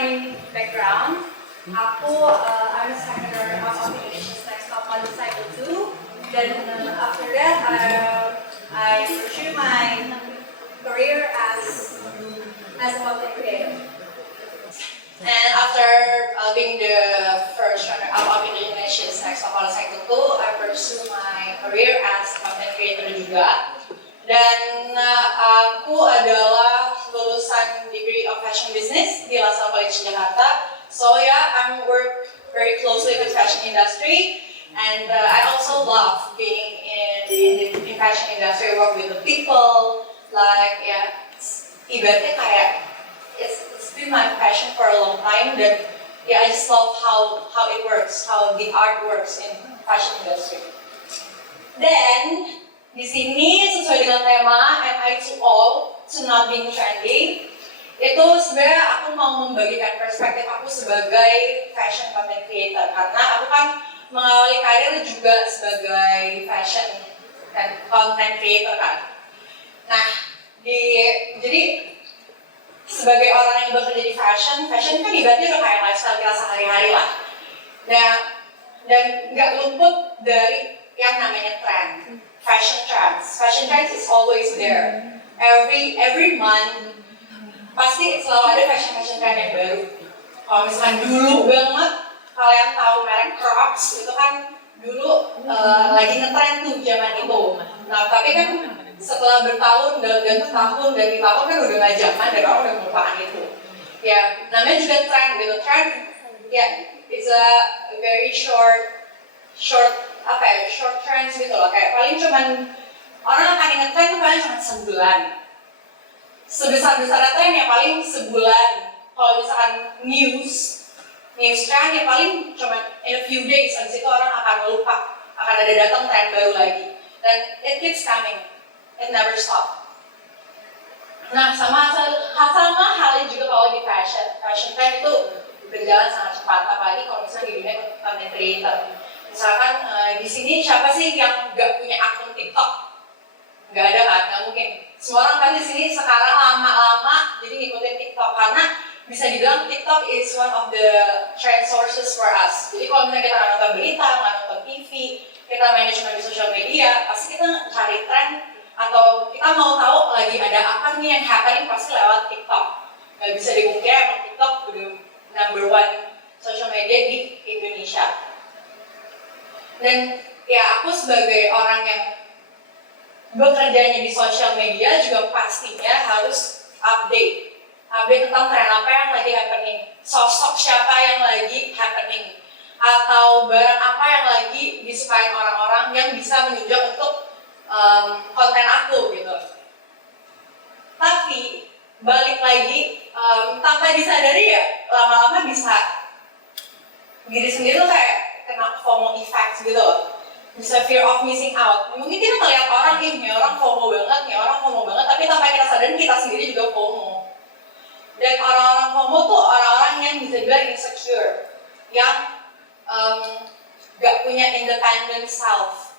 my background, I'm a secondary of Indonesia's Next Top Model Cycle 2. Then after that, I pursued my career as a content creator. And after being the first runner-up of Indonesia's Next Top Model Cycle 2, I pursued my career as content creator juga. Dan aku adalah lulusan degree of fashion business di LaSalle College Jakarta. So yeah, I work very closely with fashion industry, and I also love being in the fashion industry. Work with the people, like ibaratnya kayak it's been my passion for a long time. Dan I just love how it works, how the art works in fashion industry. Then di sini sesuai dengan tema Am I Too Old to Not Being Trendy, itu sebenarnya aku mau membagikan perspektif aku sebagai fashion content creator, karena aku kan mengawali karir juga sebagai fashion dan content creator kan. Nah, jadi sebagai orang yang bekerja di fashion kan ibaratnya udah kayak lifestyle kita sehari-hari lah. Dan nggak luput dari yang namanya trend. Fashion trends is always there. Every month pasti selalu ada fashion trend yang baru. Kalau misalkan dulu banget kalian tahu merek Crocs itu kan dulu lagi ngetrend tuh zaman itu. Nah tapi kan setelah bertahun ganti tahun kan udah nggak zaman dan orang udah melupakan itu. Ya namanya juga trend gitu. Trend it's a very short trends gitu loh, kayak paling cuman orang akan inget trend tuh paling cuma sebulan. Sebesar-besarnya trend ya paling sebulan. Kalau misalkan news trend ya paling cuma in a few days, habis itu orang akan lupa, akan ada datang trend baru lagi. Dan it keeps coming, it never stop. Nah sama halnya juga kalau di fashion trend itu berjalan sangat cepat, apalagi kalau misalnya di dunia content creator. Misalkan di sini siapa sih yang nggak punya akun TikTok? Nggak ada kan? Nggak mungkin. Semua orang kan di sini sekarang lama-lama jadi ngikutin TikTok, karena bisa dibilang TikTok is one of the trend sources for us. Jadi kalau misalnya kita nggak nonton berita, nggak nonton TV, kita main cuma di sosial media, pasti kita cari tren atau kita mau tahu lagi ada apa nih yang happening pasti lewat TikTok. Nggak bisa dipungkiri emang TikTok udah number one social media di Indonesia. Dan aku sebagai orang yang bekerjanya di sosial media juga pastinya harus update tentang tren apa yang lagi happening, sosok siapa yang lagi happening, atau barang apa yang lagi disukai orang-orang yang bisa menunjang untuk konten aku gitu. Tapi balik lagi tanpa disadari ya lama-lama bisa diri sendiri tuh kayak kena FOMO effect gitu loh, bisa fear of missing out. Mungkin kita ngeliat orang ini orang FOMO banget, tapi tanpa kita sadari kita sendiri juga FOMO. Dan orang-orang FOMO tuh orang-orang yang bisa juga insecure, yang gak punya independent self,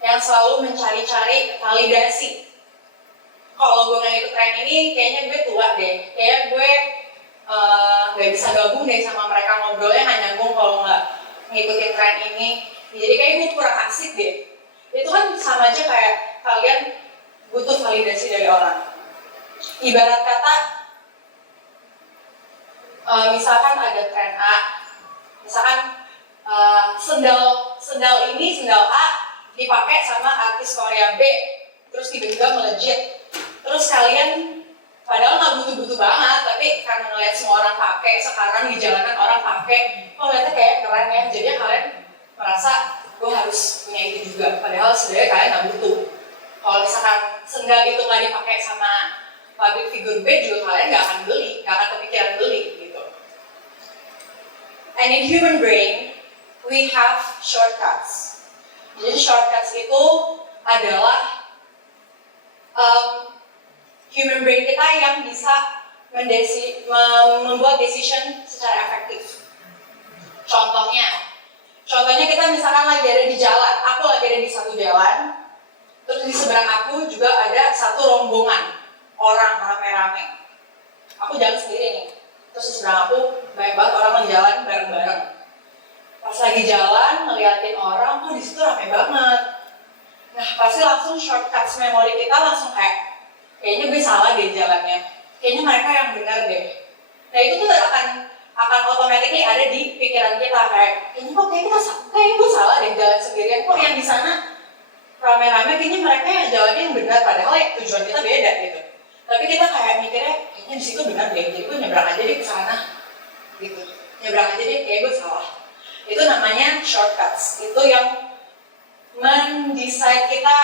yang selalu mencari-cari validasi. Kalau gue nggak ikut tren ini, kayaknya gue tua deh, kayak gue gak bisa gabung deh sama mereka, ngobrolnya nggak nyambung kalau nggak ngikutin tren ini, jadi kayak gue kurang asik deh. Itu kan sama aja kayak kalian butuh validasi dari orang. Ibarat kata, misalkan ada tren A, misalkan sendal A dipakai sama artis Korea B, terus tiba-tiba melejit. Terus kalian padahal nggak butuh-butuh banget, tapi karena ngeliat semua orang pakai, sekarang di jalanan orang pakai, kok lihatnya kayak keren ya, jadi kalian merasa gue harus punya itu juga, padahal sebenarnya kalian nggak butuh. Kalau misalkan sendal itu nggak dipakai sama public figure B juga kalian nggak akan beli, nggak akan kepikiran beli gitu. And in human brain, we have shortcuts. Jadi shortcuts itu adalah human brain kita yang bisa membuat decision secara efektif. Contohnya kita misalkan lagi ada di jalan, aku lagi ada di satu jalan, terus di seberang aku juga ada satu rombongan orang rame-rame. Aku jalan sendiri nih. Terus seberang aku banyak banget orang yang jalan bareng-bareng. Pas lagi jalan ngeliatin orang, kok di situ rame banget. Nah pasti langsung shortcuts memori kita langsung kayak, kayaknya gue salah deh jalannya. Kayaknya mereka yang benar deh. Nah itu tuh akan automatically ada di pikiran kita kayak, kayaknya gue salah deh jalan sendirian. Kok yang di sana rame-rame, kayaknya mereka yang jalannya yang benar. Padahal ya tujuan kita beda gitu. Tapi kita kayak mikirnya, kayaknya di situ benar deh. Jadi gue nyebrang aja deh ke sana. Gitu. Nyebrang aja deh, kayak gue salah. Itu namanya shortcuts. Itu yang mendecide kita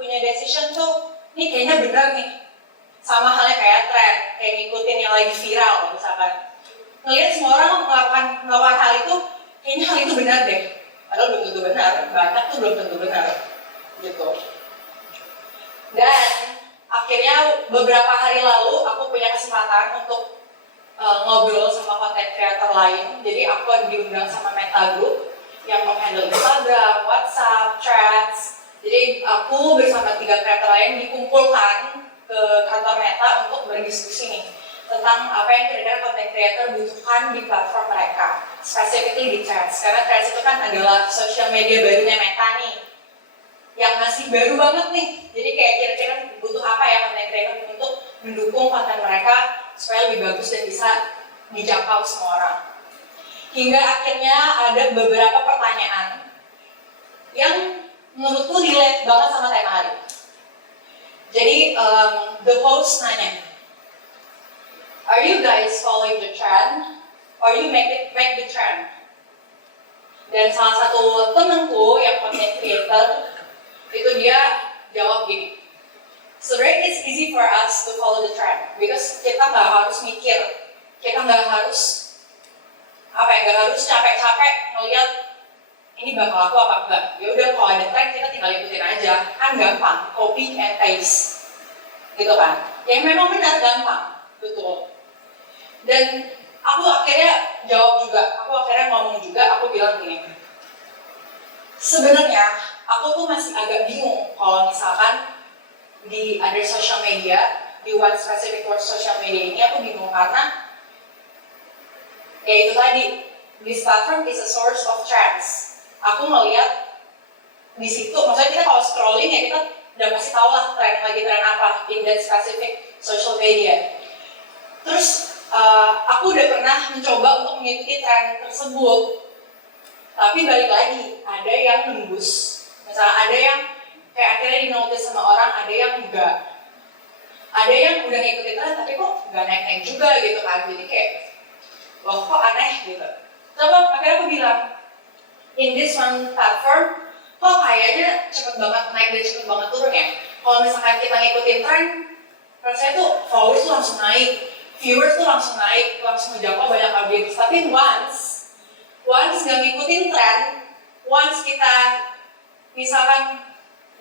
punya decision tuh, nih kayaknya benar nih. Sama halnya kayak trend, kayak ngikutin yang lagi viral misalkan. Ngelihat semua orang melakukan hal itu, kayaknya hal itu benar deh. Padahal belum tentu benar, banyak tuh belum tentu benar. Gitu. Dan akhirnya beberapa hari lalu aku punya kesempatan untuk ngobrol sama content creator lain. Jadi aku diundang sama Meta Group yang menghandle Instagram, WhatsApp, Threads. Jadi aku bersama 3 kreator lain dikumpulkan ke kantor Meta untuk berdiskusi nih tentang apa yang kira-kira content creator butuhkan di platform mereka, specifically di Threads. Karena Threads itu kan adalah social media barunya Meta nih, yang masih baru banget nih. Jadi kayak kira-kira butuh apa ya content creator untuk mendukung konten mereka supaya lebih bagus dan bisa dijangkau semua orang. Hingga akhirnya ada beberapa pertanyaan yang menurutku relate banget sama tema hari. Jadi the host nanya, are you guys following the trend or you make the trend? Dan salah satu temanku yang content creator itu dia jawab gini, sebenarnya it's easy for us to follow the trend because kita nggak harus mikir, kita nggak harus capek-capek ngeliat ini bakal laku apa enggak. Ya udah kalau ada trend kita tinggal ikutin aja, kan gampang, copy and paste, gitu kan? Yang memang benar gampang, betul. Dan aku akhirnya jawab juga, aku akhirnya ngomong juga, aku bilang gini, sebenarnya aku tuh masih agak bingung kalau misalkan di other social media, di one specific word social media ini aku bingung karena ya itu tadi, this platform is a source of trends. Aku ngeliat di situ, maksudnya kita kalau scrolling ya kita udah pasti tahu lah tren apa in that specific social media. Terus aku udah pernah mencoba untuk mengikuti tren tersebut, tapi balik lagi ada yang nembus. Misalnya ada yang kayak akhirnya di-notice sama orang, ada yang enggak. Ada yang udah ngikutin tren tapi kok nggak naik-naik juga gitu kan. Jadi kayak, wah kok aneh gitu. Terus akhirnya aku bilang, in this one platform, kok kayaknya cepet banget naik dan cepet banget turun ya. Kalau misalkan kita ngikutin tren, rasanya tuh followers tuh langsung naik, viewers tuh langsung naik, langsung menjangkau banyak audiens. Tapi once nggak ngikutin tren, once kita misalkan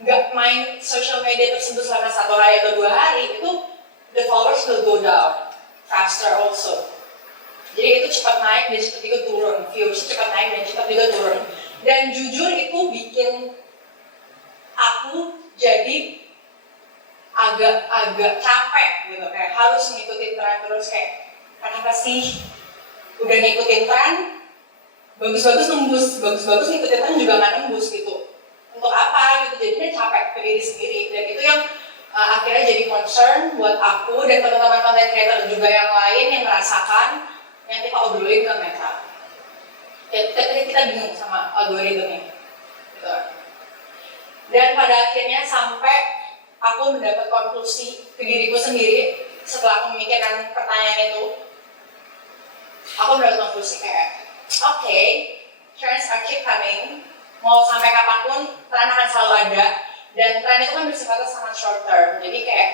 nggak main social media tersebut selama 1 hari atau 2 hari, itu the followers will go down faster also. Jadi itu cepat naik dan cepat juga turun, views cepat naik dan cepat juga turun. Dan jujur itu bikin aku jadi agak capek gitu, kayak harus ngikutin tren terus, kayak kenapa sih udah ngikutin tren, bagus-bagus nembus, bagus-bagus ngikutin tren juga nggak nembus gitu. Untuk apa gitu, jadinya capek ke diri sendiri. Dan itu yang akhirnya jadi concern buat aku dan teman-teman content creator juga yang lain yang merasakan, yang kita obrolin ke Meta. Kita bingung sama algoritmanya gitu. Dan pada akhirnya sampai aku mendapat konklusi ke diriku sendiri setelah aku memikirkan pertanyaan itu, aku mendapat konklusi kayak, oke, trends are keep coming, mau sampai kapanpun tren akan selalu ada, dan tren itu kan bersifatnya sangat short term. Jadi kayak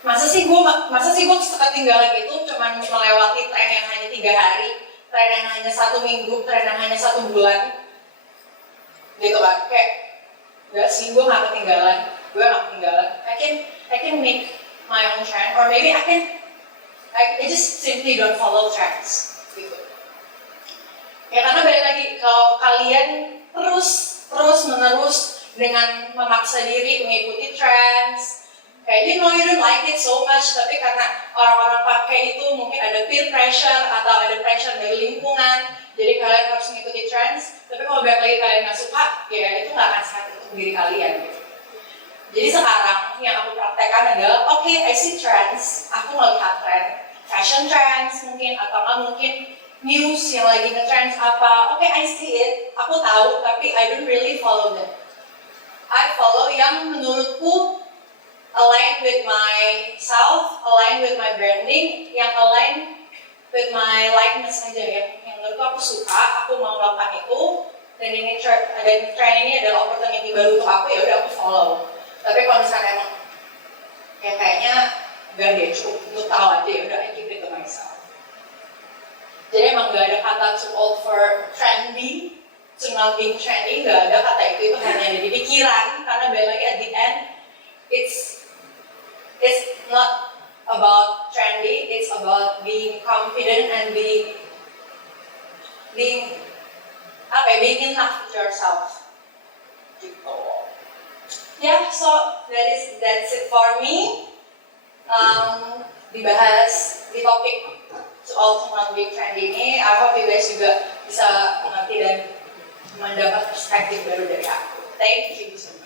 masa sih gue ketinggalan itu cuman melewati tren yang hanya 3 hari, tren yang hanya 1 minggu, tren yang hanya 1 bulan, gitu kan? Kayak enggak sih, gue nggak ketinggalan. I can make my own trend, or maybe I just simply don't follow trends, gitu. Ya karena balik lagi, kalau kalian terus menerus dengan memaksa diri mengikuti trends, kayak you know you don't like it so much, tapi karena orang-orang pakai itu mungkin ada peer pressure atau ada pressure dari lingkungan, jadi kalian harus mengikuti trends. Tapi kalau balik lagi kalian nggak suka, ya itu nggak akan sehat untuk diri kalian gitu. Jadi sekarang yang aku praktekkan adalah oke, I see trends, aku melihat trend, fashion trends mungkin, atau nggak mungkin news yang lagi nge-trends apa. Oke, I see it, aku tahu, tapi I don't really follow them. I follow yang menurutku align with myself, align with my branding, yang align with my likeness aja, yang menurutku aku suka, aku mau melakukan itu, dan ini trend ini adalah opportunity baru untuk aku, ya udah aku follow. Tapi kalau misalnya emang ya kayaknya gak deh, cukup untuk tahu aja, ya udah I keep it to myself. Jadi emang gak ada kata too old for trendy, to not being trendy, gak ada kata itu hanya ada di pikiran, karena balik lagi at the end, it's not about trendy, it's about being confident and being enough with yourself. Gitu. Yeah, so that's it for me. Dibahas di topik soal not being trendy ini, I hope you guys juga bisa mengerti dan mendapat perspektif baru dari aku. Thank you.